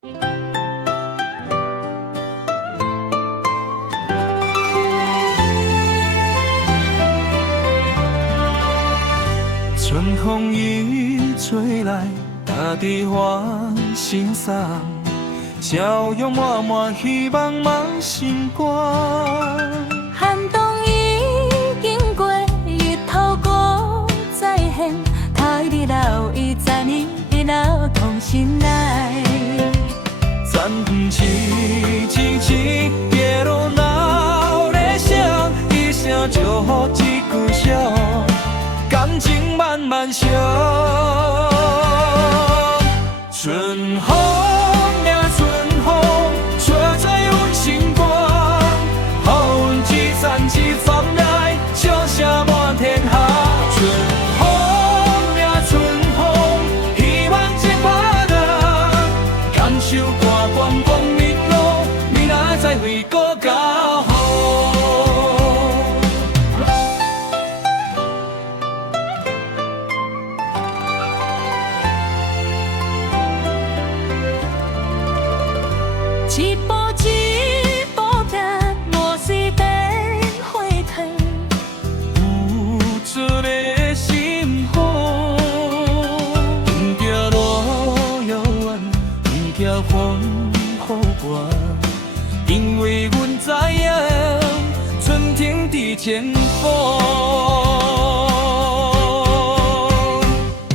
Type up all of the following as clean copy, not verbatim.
春风一吹来，大地换新裳，笑容满满，希望满心肝。寒冬已经过，日头还在现，他日老伊在你老同心来。咱一一夜路闹咧声，一声祝福一句笑，感情慢慢烧。春风呀春风，吹在阮心肝，好运一站一站来，笑声满天下。春风呀春风，希望一百人，感受歌光光明路，未来再会搁较好。一步一步行，莫随便回头。有出的心风，不惊路遥远，不惊风雨寒，因为阮知影，春天在前方。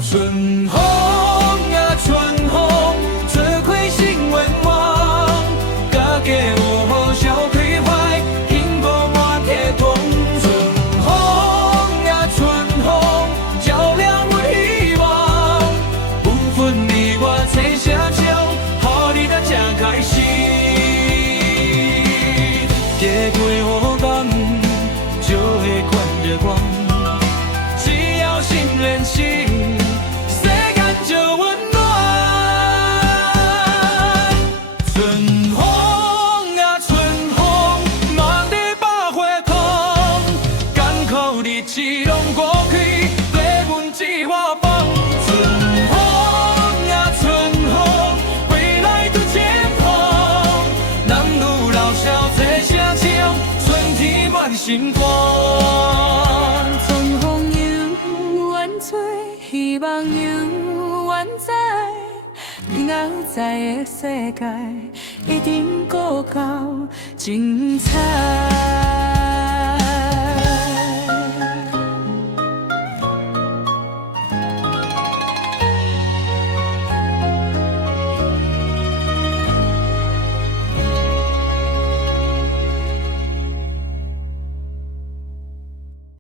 春风呀春风，吹开心愿望，家家有好笑开怀，幸福满天堂。春风呀春风，照亮阮希望，不分你我找啥唱，予你咱正开心。过过好工，就会看着光，只要心连心，世间就温暖。春风啊春风，万里百花香，艰苦日子拢过去，对阮一花放。春风啊春风，未来在前方，男女老少做声唱，春天满心肝。春风永远吹，希望永远在。明后在的世界，一定搁较精彩。